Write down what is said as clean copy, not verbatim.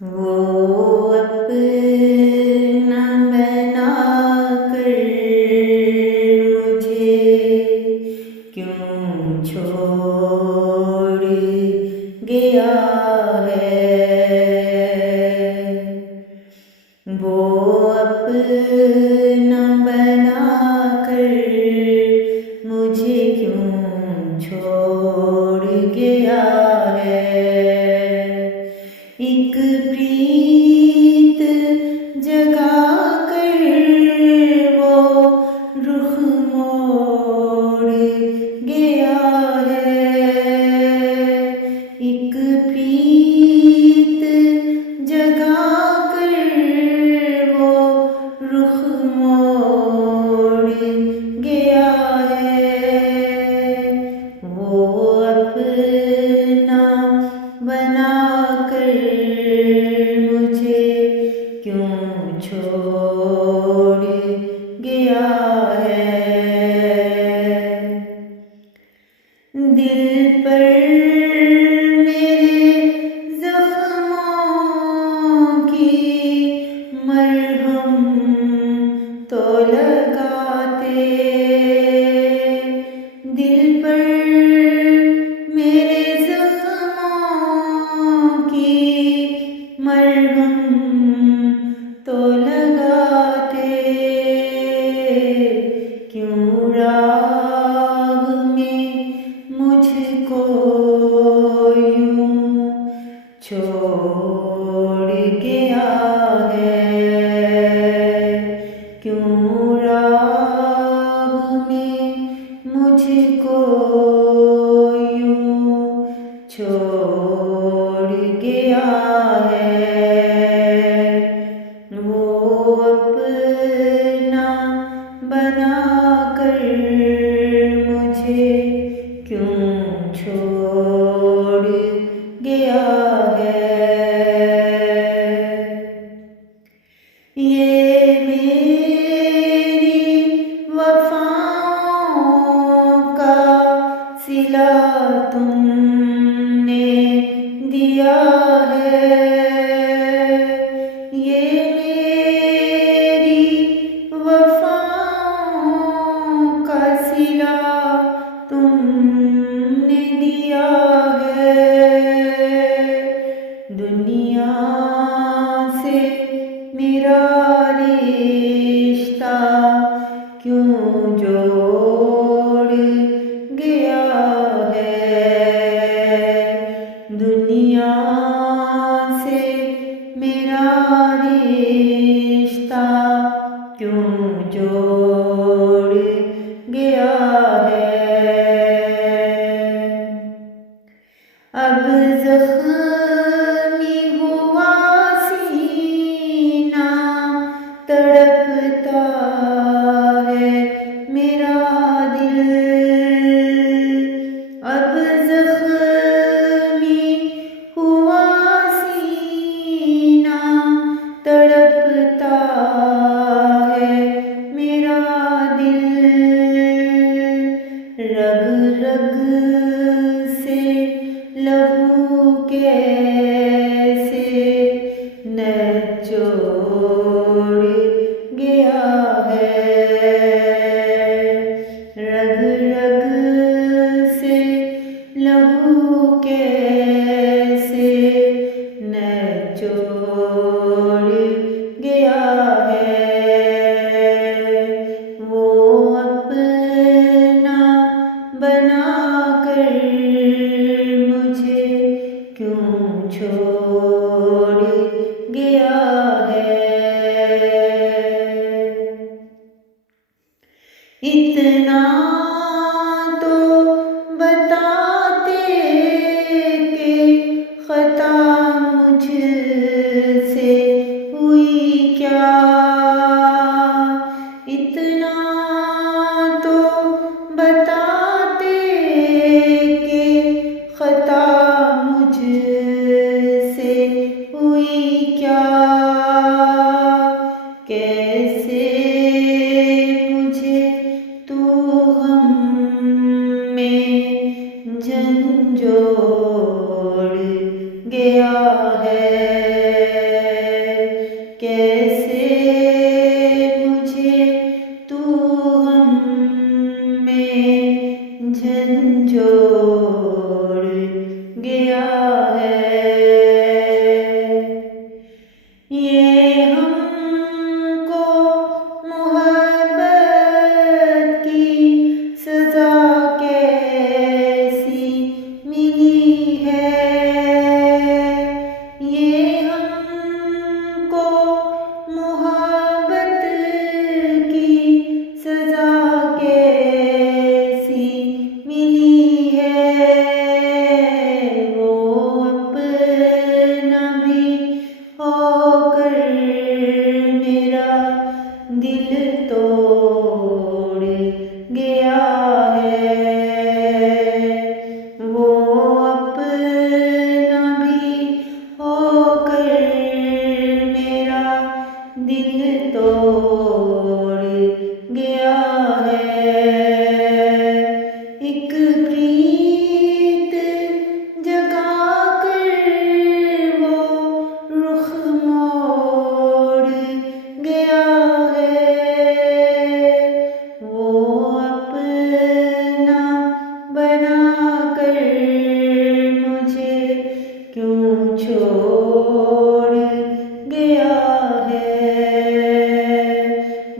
वो अपना बनाकर मुझे क्यों छोड़ गया है। वो अपना बनाकर मुझे क्यों छोड़ गया है। एक प्रीत जगा कर वो रुख मोड़ गया है। एक प्रीत जगा कर वो रुख मोड़ गया है। वो अपना बना कर मुझे क्यों छोड़ गया है। दिल पर मेरे जख्मों की मरहम तो लगाते। दिल पर मेरे मरहम तो लगाते। क्यों राह में मुझको यूं छोड़ गया है। क्यों राह में मुझको यूं छोड़ गया है। वो अपना बना कर मुझे क्यों छोड़ गया है। ये मेरी वफाओं का सिला तुमने दिया है। ये मेरी वफाओं का सिला तुमने दिया है। दुनिया से मेरा रिश्ता क्यों जोड़ गया है। दुनिया से मेरा रिश्ता क्यों जोड़ गया है। अब जख्मी हुआ सीना दिल तोड़ गया है। एक प्रीत जगा कर वो रुख मोड़ गया है। वो अपना बना कर मुझे क्यों छोड़